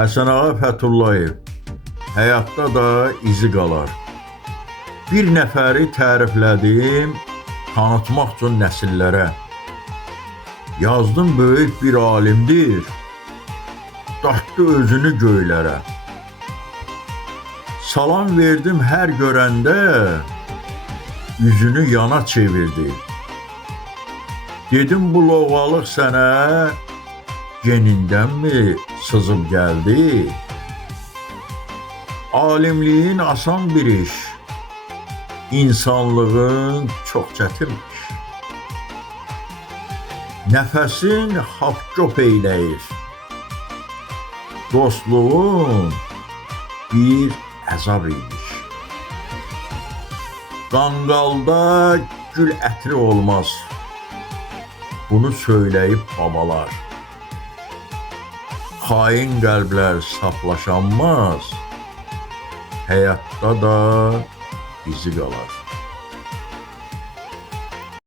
Həsənağa Fəthullayev, həyatda da izi qalar. Bir nəfəri təriflədim, tanıtmaq üçün nəsillərə. Yazdım böyük bir alimdir, dartdı özünü göylərə. Salam verdim hər görəndə, üzünü yana çevirdi. Dedim bu lovğalıq sənə genindənmi sızıb gəldi? Alimliyin asan bir iş, insanlığın çox çətinmiş. Nəfəsin hap-cop eyləyir, dostluğun bir əzab imiş. Qanqalda gül ətri olmaz, bunu söyləyib babalar. Xain qəlblər saflaşanmaz, həyatda da izi qalar.